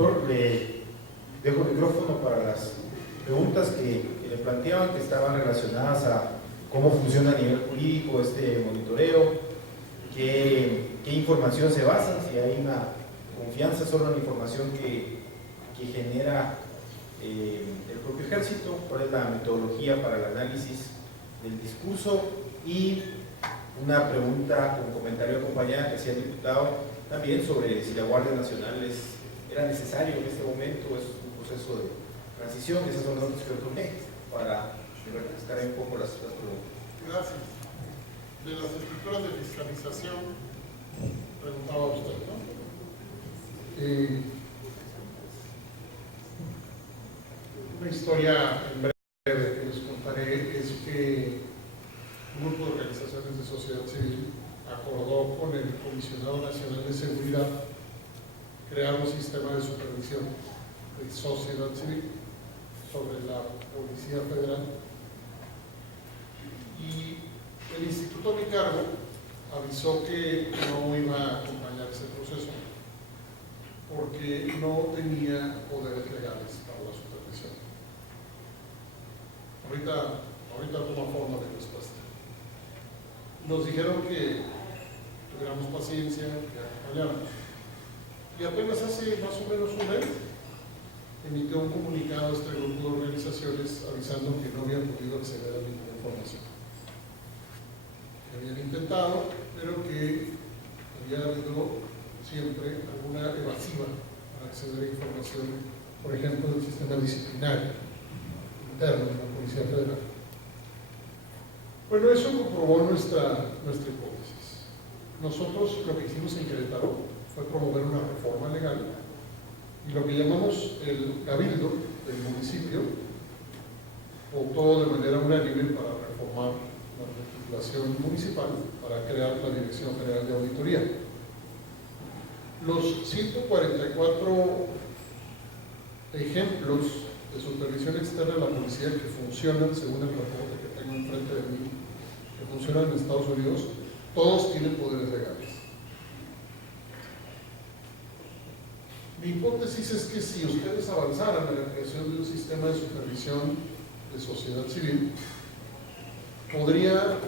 doctor, le dejo el micrófono para las preguntas que le planteaban, que estaban relacionadas a cómo funciona a nivel jurídico este monitoreo, qué información se basa, si hay una confianza solo en la información que genera el propio ejército, cuál es la metodología para el análisis del discurso, y una pregunta con comentario acompañada que hacía el diputado también sobre si la Guardia Nacional era necesario en este momento, es un proceso de transición. Esas son las notas que yo tomé para refrescar un poco las preguntas. Gracias. De las estructuras de fiscalización, preguntaba usted, ¿no? Una historia en breve que les contaré es que un grupo de organizaciones de sociedad civil acordó con el Comisionado Nacional de Seguridad crear un sistema de supervisión de sociedad civil sobre la Policía Federal, y el instituto a mi cargo avisó que no iba a acompañar ese proceso porque no tenía poderes legales para la supervisión. Ahorita toma forma de respuesta. Nos dijeron que tuviéramos paciencia, que acompañáramos. Y apenas hace más o menos un mes emitió un comunicado a este grupo de organizaciones avisando que no habían podido acceder a ninguna información. Que habían intentado, pero que había habido siempre alguna evasiva para acceder a información, por ejemplo, del sistema disciplinario interno de la Policía Federal. Bueno, eso comprobó nuestra hipótesis. Nosotros lo que hicimos en Querétaro fue promover una reforma legal, y lo que llamamos el cabildo del municipio votó de manera unánime para reformar la legislación municipal para crear la Dirección General de Auditoría. Los 144 ejemplos de supervisión externa de la policía que funcionan, según el reporte que tengo enfrente de mí, que funcionan en Estados Unidos, todos tienen poderes legales. Mi hipótesis es que si ustedes avanzaran en la creación de un sistema de supervisión de sociedad civil, podría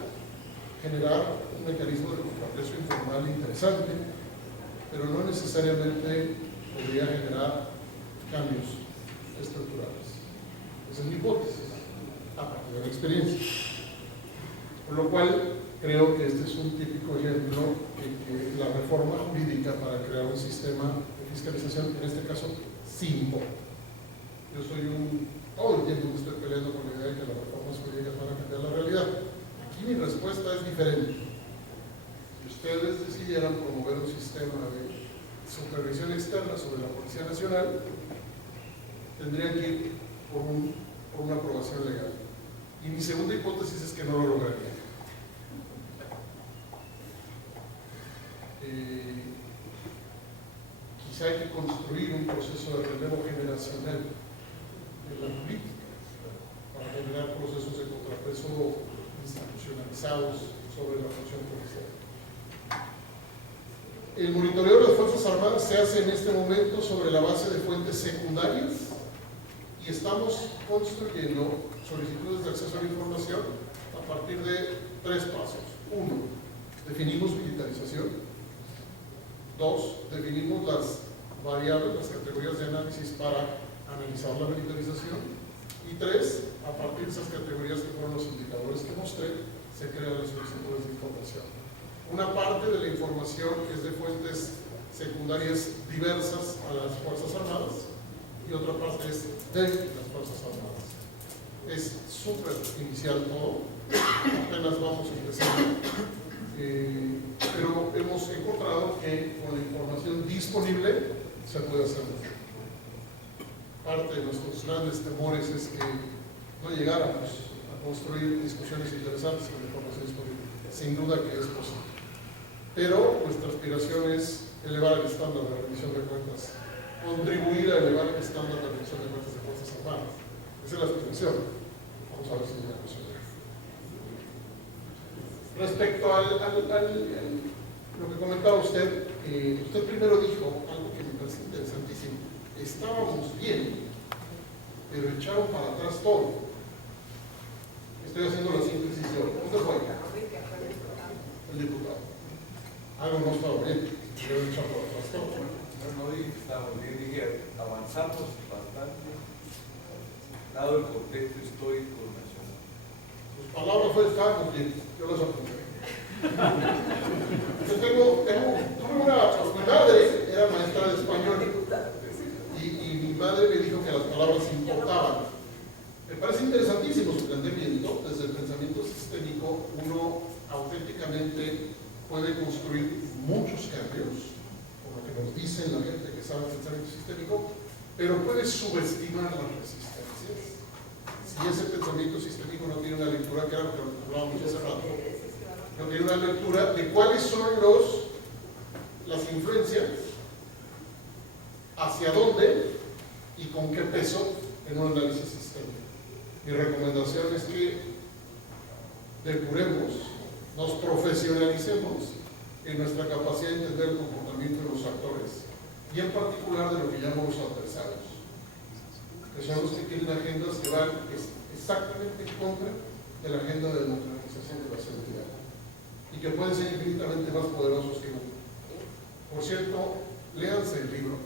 generar un mecanismo de contrapeso informal interesante, pero no necesariamente podría generar cambios estructurales. Esa es mi hipótesis, a partir de la experiencia. Por lo cual, creo que este es un típico ejemplo de que la reforma jurídica para crear un sistema de fiscalización, en este caso, sí importa. Yo soy todo el tiempo que estoy peleando con la idea de que las reformas jurídicas van a cambiar la realidad. Aquí mi respuesta es diferente. Si ustedes decidieran promover un sistema de supervisión externa sobre la Policía Nacional, tendrían que ir por una aprobación legal. Y mi segunda hipótesis es que no lo lograrían. Quizá hay que construir un proceso de relevo generacional en la política para generar procesos de contrapeso institucionalizados sobre la función policial. El monitoreo de las Fuerzas Armadas se hace en este momento sobre la base de fuentes secundarias, y estamos construyendo solicitudes de acceso a la información a partir de 3 pasos. 1. Definimos militarización. 2. Definimos las variables, las categorías de análisis para analizar la militarización. Y 3. A partir de esas categorías, que fueron los indicadores que mostré, se crean las solicitudes de información. Una parte de la información que es de fuentes secundarias diversas a las Fuerzas Armadas, y otra parte es de las Fuerzas Armadas. Es súper inicial todo, apenas vamos empezando, pero hemos encontrado que con la información disponible se puede hacer mucho. Parte de nuestros grandes temores es que no llegáramos a construir discusiones interesantes con la información disponible. Sin duda que es posible. Pero nuestra aspiración es elevar el estándar de rendición de cuentas, contribuir a elevar el estándar de rendición de cuentas de Fuerzas Armadas. Esa es la aspiración. Vamos a ver si llegamos a eso. Respecto a lo que comentaba usted, usted primero dijo algo que me parece interesantísimo. estábamos bien, pero echaron para atrás todo. Estoy haciendo la síntesis de hoy. ¿Dónde fue? El diputado. Algo no estaba bien, pero echado para atrás todo. No dije que estábamos bien, dije avanzamos bastante, dado el contexto histórico nacional. Sus palabras fue estábamos bien, yo las apunté. Yo tuve mi madre era maestra de español y mi madre me dijo que las palabras importaban. Me parece interesantísimo su planteamiento. Desde el pensamiento sistémico uno auténticamente puede construir muchos cambios, por lo que nos dicen la gente que sabe pensamiento sistémico, pero puede subestimar las resistencias. Si ese pensamiento sistémico no tiene una lectura, que era lo que hablábamos hace rato, no tiene una lectura de cuáles son las influencias, hacia dónde y con qué peso en un análisis sistémico. Mi recomendación es que depuremos, nos profesionalicemos en nuestra capacidad de entender el comportamiento de los actores y en particular de lo que llaman los adversarios, que son los que tienen agendas que van exactamente en contra de la agenda de democratización de la seguridad y que pueden ser infinitamente más poderosos que uno. Por cierto, léanse el libro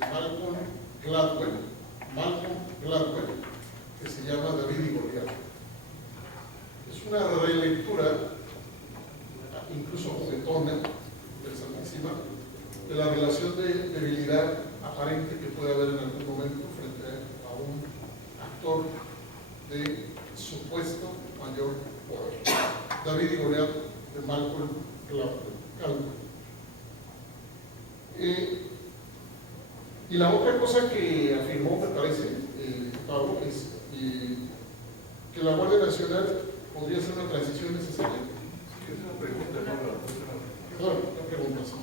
de Malcolm Gladwell, que se llama David y Goliat. Es una relectura, incluso juguetona, interesantísima, de la relación de debilidad aparente que puede haber en algún momento frente a un actor de supuesto mayor poder. David y Goliat, de Malcolm Gladwell. Y la otra cosa que afirmó, me parece, Pablo, es que la Guardia Nacional podría ser una transición necesaria. Es una pregunta, no. Perdón, una pregunta, sí.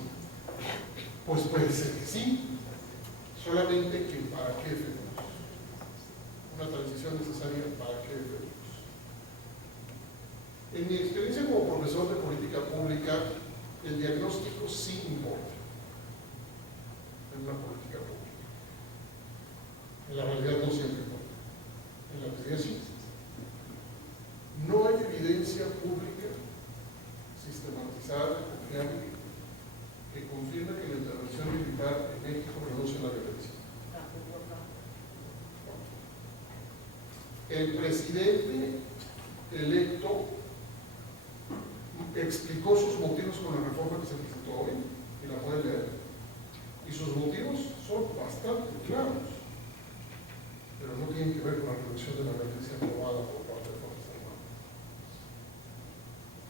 Pues puede ser que sí, solamente que ¿para qué efectos? Una transición necesaria, ¿para qué efectos? En mi experiencia como profesor de política pública, el diagnóstico sí importa en una política pública. En la realidad no siempre importa. En la teoría sí. No hay evidencia pública sistematizada, confiable, que confirme que la intervención militar en México reduce la violencia. El presidente electo explicó sus motivos con la reforma que se presentó hoy, y la pueden leer, y sus motivos son bastante claros, pero no tienen que ver con la reducción de la violencia probada por parte de Fuerzas Armadas.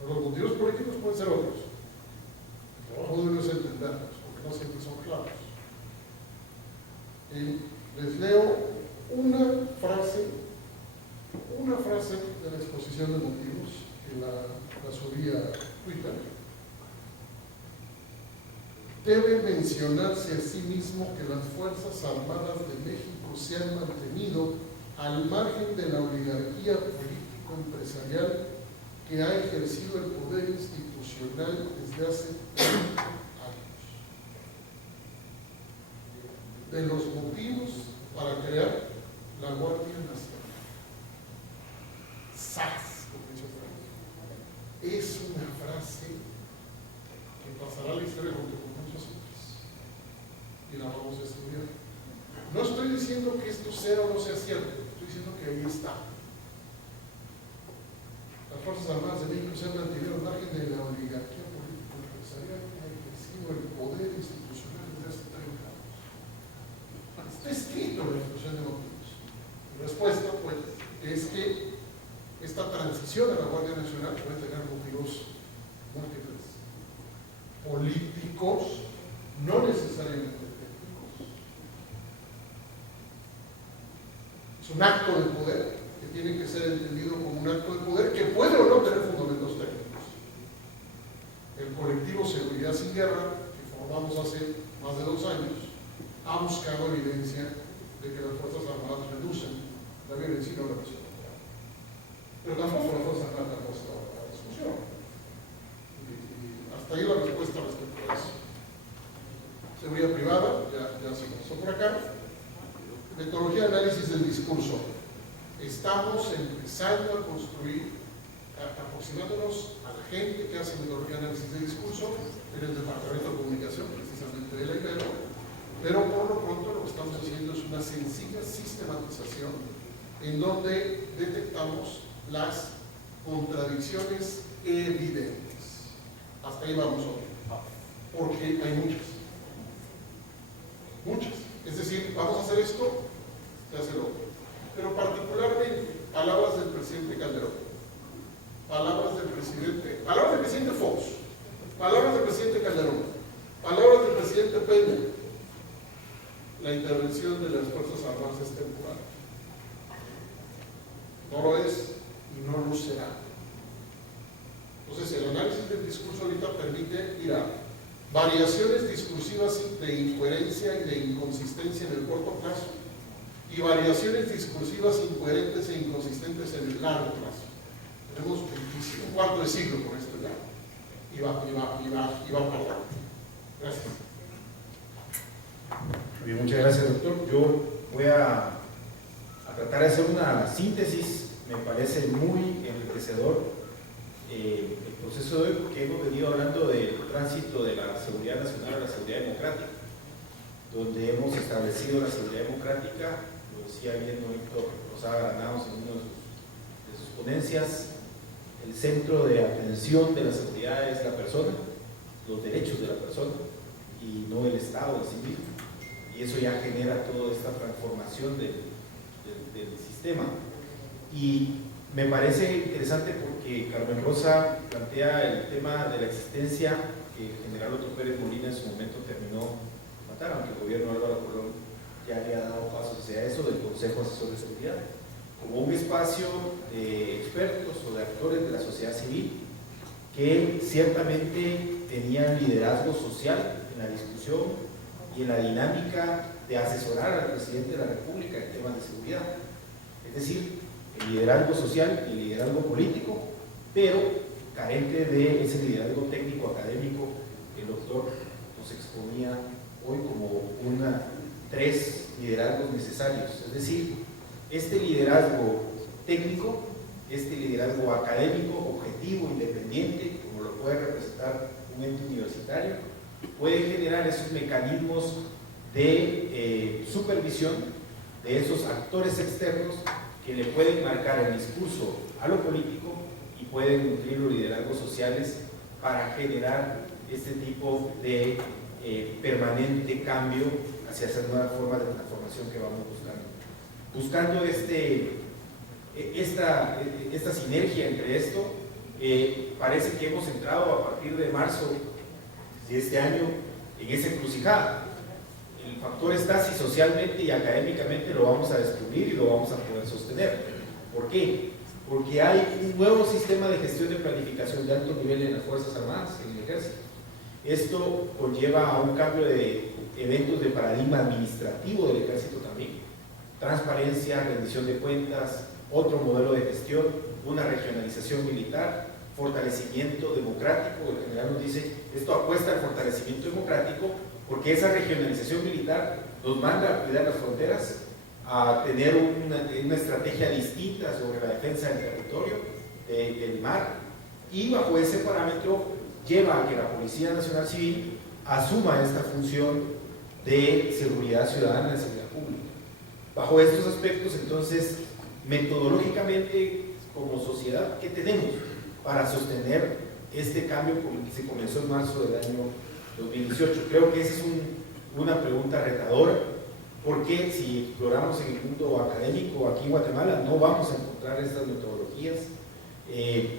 Pero los motivos políticos pueden ser otros. El trabajo debemos entenderlos, porque no siempre son claros. Les leo una frase de la exposición de motivos que la subí a Twitter. Debe mencionarse a sí mismo que las Fuerzas Armadas de México se han mantenido al margen de la oligarquía político-empresarial que ha ejercido el poder institucional desde hace 30 años. De los motivos para crear la Guardia Nacional. ¡Sas! Como dice Frank. Es una frase que pasará a la historia junto con muchas otras. Y la vamos a estudiar. No estoy diciendo que esto sea o no sea cierto, estoy diciendo que ahí está. Las Fuerzas Armadas de México se han mantenido al margen de la oligarquía político-empresarial que ha ejercido el poder institucional desde hace 30 años. Está escrito en la exposición de motivos. La respuesta, pues, es que esta transición a la Guardia Nacional puede tener motivos múltiples, políticos, no necesariamente técnicos. Es un acto de poder que tiene que ser entendido como un acto de poder que puede o no tener fundamentos técnicos. El colectivo Seguridad Sin Guerra, que formamos hace más de 2 años, ha buscado evidencia de que las Fuerzas Armadas reducen la violencia y no la reducen. Pero tampoco las Fuerzas Armadas han puesto a la discusión. Y hasta ahí la respuesta respecto a eso. Seguridad privada, ya se pasó por acá. Metodología de análisis del discurso. Estamos empezando a construir, aproximándonos a la gente que hace metodología de análisis del discurso en el Departamento de Comunicación, precisamente de la Ibero, pero por lo pronto lo que estamos haciendo es una sencilla sistematización en donde detectamos las contradicciones evidentes. Hasta ahí vamos hoy, porque hay muchas. Muchas. Es decir, vamos a hacer esto, se hace lo otro. Pero particularmente, palabras del presidente Calderón, palabras del presidente Fox, palabras del presidente Calderón, palabras del presidente Peña. La intervención de las Fuerzas Armadas es temporal. No lo es y no lo será. Entonces, el análisis del discurso ahorita permite ir a variaciones discursivas de incoherencia y de inconsistencia en el corto plazo y variaciones discursivas incoherentes e inconsistentes en el largo plazo. Tenemos un cuarto de siglo con esto ya. Y va para allá. Gracias. Bien, muchas gracias, doctor. Yo voy a tratar de hacer una síntesis. Me parece muy enriquecedor el proceso de hoy, porque hemos venido hablando del tránsito de la seguridad nacional a la seguridad democrática, donde hemos establecido la seguridad democrática, lo decía bien Héctor Rosada Granados en una de sus ponencias. El centro de atención de la seguridad es la persona, los derechos de la persona y no el Estado en sí mismo, y eso ya genera toda esta transformación del sistema. Y me parece interesante porque Carmen Rosa plantea el tema de la existencia que el general Otto Pérez Molina en su momento terminó de matar, aunque el gobierno de Álvaro Colón ya le ha dado pasos hacia eso, del Consejo Asesor de Seguridad, como un espacio de expertos o de actores de la sociedad civil que ciertamente tenían liderazgo social en la discusión y en la dinámica de asesorar al presidente de la República en temas de seguridad. Es decir, el liderazgo social y el liderazgo político, pero carente de ese liderazgo técnico académico que el doctor nos exponía hoy como tres liderazgos necesarios. Es decir, este liderazgo técnico, este liderazgo académico, objetivo, independiente, como lo puede representar un ente universitario, puede generar esos mecanismos de supervisión de esos actores externos que le pueden marcar el discurso a lo político y pueden nutrir los liderazgos sociales para generar este tipo de permanente cambio hacia esas nuevas formas de transformación que vamos buscando esta sinergia entre esto. Parece que hemos entrado a partir de marzo de este año en esa encrucijada. El factor está si socialmente y académicamente lo vamos a descubrir y lo vamos a poder sostener. ¿Por qué? Porque hay un nuevo sistema de gestión de planificación de alto nivel en las Fuerzas Armadas, en el Ejército. Esto conlleva a un cambio de eventos de paradigma administrativo del Ejército también. Transparencia, rendición de cuentas, otro modelo de gestión, una regionalización militar, fortalecimiento democrático. El general nos dice, esto apuesta al fortalecimiento democrático porque esa regionalización militar nos manda a cuidar las fronteras, a tener una estrategia distinta sobre la defensa del territorio, del mar, y bajo ese parámetro lleva a que la Policía Nacional Civil asuma esta función de seguridad ciudadana, de seguridad pública. Bajo estos aspectos, entonces, metodológicamente, como sociedad, ¿qué tenemos para sostener este cambio que se comenzó en marzo del año 2018? Creo que esa es una pregunta retadora, porque si exploramos en el mundo académico aquí en Guatemala no vamos a encontrar estas metodologías.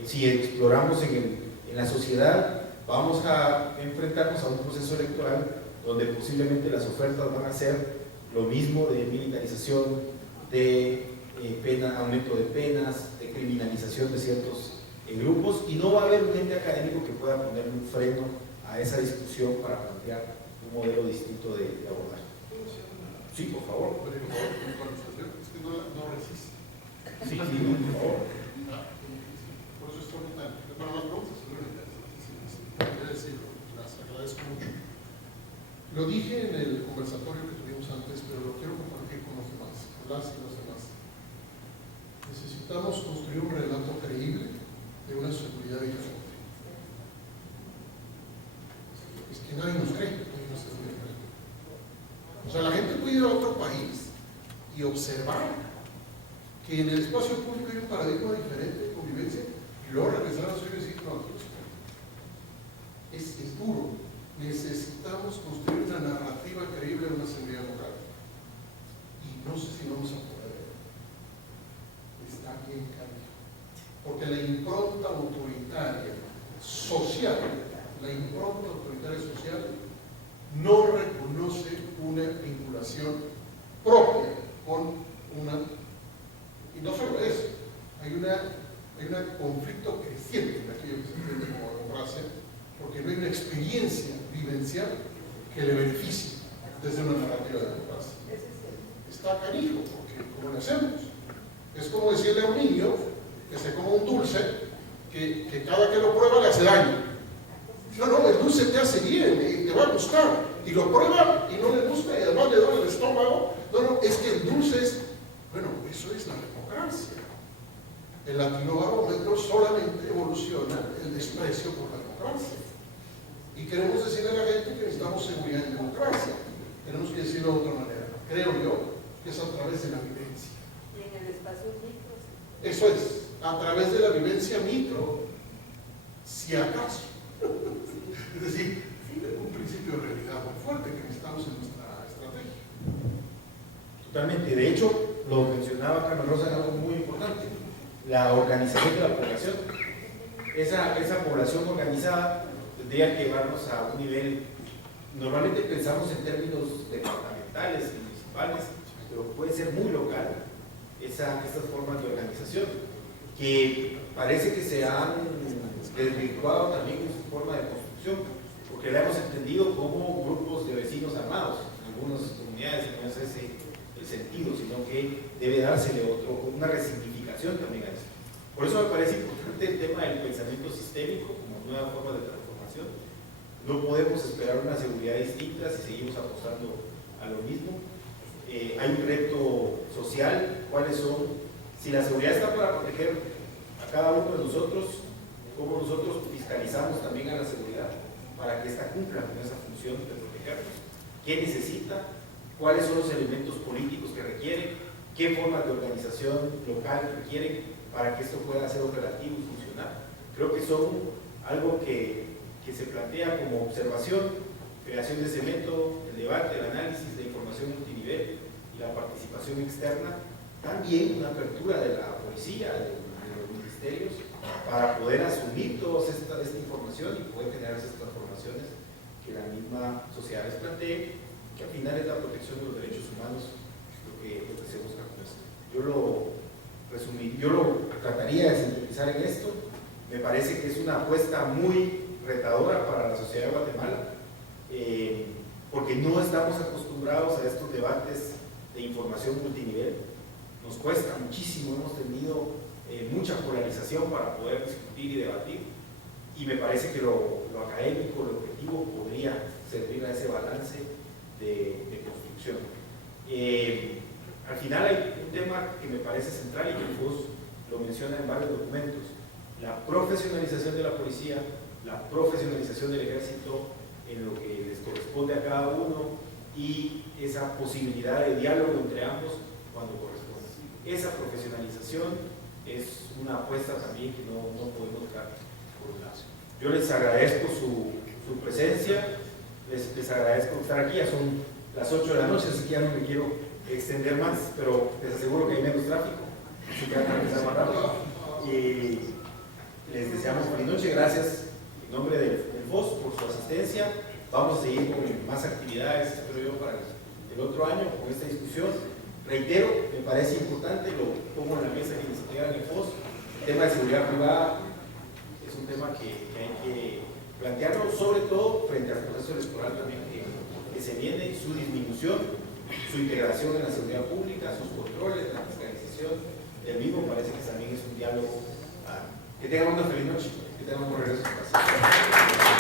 Si exploramos en la sociedad, vamos a enfrentarnos a un proceso electoral donde posiblemente las ofertas van a ser lo mismo de militarización, de aumento de penas, de criminalización de ciertos grupos, y no va a haber un ente académico que pueda poner un freno a esa discusión para plantear un modelo distinto de abordaje. Sí, por favor. Es que no resiste. Sí, por favor. Por eso estoy preguntando. Para las preguntas, quiero decirlo, las agradezco mucho. Lo dije en el conversatorio que tuvimos antes, pero lo quiero compartir con los demás. las y los demás. Necesitamos construir un relato creíble de una seguridad diferente. Es que nadie nos cree que hay una seguridad diferente. O sea, la gente puede ir a otro país y observar que en el espacio público hay un paradigma diferente de convivencia y luego regresar a su y decir, no, es duro. Necesitamos construir una narrativa creíble de una seguridad local. Y no sé si vamos a poder. Está bien cambio. Porque la impronta autoritaria social, no reconoce una vinculación propia con una. Y no solo eso, hay un conflicto creciente en aquello que se entiende como democracia, porque no hay una experiencia vivencial que le beneficie desde una narrativa de democracia. Está canijo, porque ¿cómo le hacemos? Es como decirle a un niño que se coma un dulce, que cada que lo prueba le hace daño. No, el dulce te hace bien y te va a gustar. Y lo prueba y no le gusta y además le duele el estómago. No, es que el dulce es, bueno, eso es la democracia. El latinobarómetro solamente evoluciona el desprecio por la democracia. Y queremos decirle a la gente que necesitamos seguridad en democracia. Tenemos que decirlo de otra manera. Creo yo que es a través de la vivencia. Y en el espacio micro. Eso es, a través de la vivencia micro, si acaso. Es decir, un principio de realidad muy fuerte que necesitamos en nuestra estrategia. Totalmente. De hecho, lo mencionaba Carmen Rosa en algo muy importante, la organización de la población. Esa población organizada tendría que llevarnos a un nivel, normalmente pensamos en términos departamentales, municipales, pero puede ser muy local estas formas de organización, que parece que se han desvirtuado también en su forma de construcción, porque la hemos entendido como grupos de vecinos armados. En algunas comunidades no es ese el sentido, sino que debe dársele una resignificación también a eso. Por eso me parece importante el tema del pensamiento sistémico como nueva forma de transformación. No podemos esperar una seguridad distinta si seguimos apostando a lo mismo. Hay un reto social. ¿Cuáles son? Si la seguridad está para proteger a cada uno de nosotros, ¿cómo nosotros fiscalizamos también a la seguridad para que ésta cumpla con esa función de protegernos? ¿Qué necesita? ¿Cuáles son los elementos políticos que requieren? ¿Qué formas de organización local requieren para que esto pueda ser operativo y funcionar? Creo que son algo que se plantea como observación, creación de ese método, el debate, el análisis, la información multinivel y la participación externa. También una apertura de la policía, de los ministerios, para poder asumir toda esta información y poder generar esas transformaciones que la misma sociedad les plantee, que al final es la protección de los derechos humanos, lo que se busca con esto. Yo lo trataría de sintetizar en esto. Me parece que es una apuesta muy retadora para la sociedad de Guatemala, porque no estamos acostumbrados a estos debates de información multinivel. Nos cuesta muchísimo, hemos tenido mucha polarización para poder discutir y debatir, y me parece que lo académico, lo objetivo podría servir a ese balance de construcción. Al final hay un tema que me parece central y que el FOS lo menciona en varios documentos: la profesionalización de la policía, la profesionalización del ejército en lo que les corresponde a cada uno y esa posibilidad de diálogo entre ambos cuando corresponde. Esa profesionalización es una apuesta también que no podemos dejar por un lado. Yo les agradezco su presencia, les agradezco estar aquí. Ya son las 8 de la noche, así que ya no me quiero extender más, pero les aseguro que hay menos tráfico, así que van a empezar más rápido. Y les deseamos feliz noche. Gracias en nombre del FOS por su asistencia. Vamos a seguir con más actividades, espero yo, para el otro año con esta discusión. Reitero, me parece importante, lo pongo en la mesa que se queda en el FOS, el tema de seguridad privada es un tema que hay que plantearlo, sobre todo frente al proceso electoral también que se viene, su disminución, su integración en la seguridad pública, sus controles, la fiscalización del mismo. Parece que también es un diálogo. Que tengan una feliz noche, que tengan un buen regreso a casa.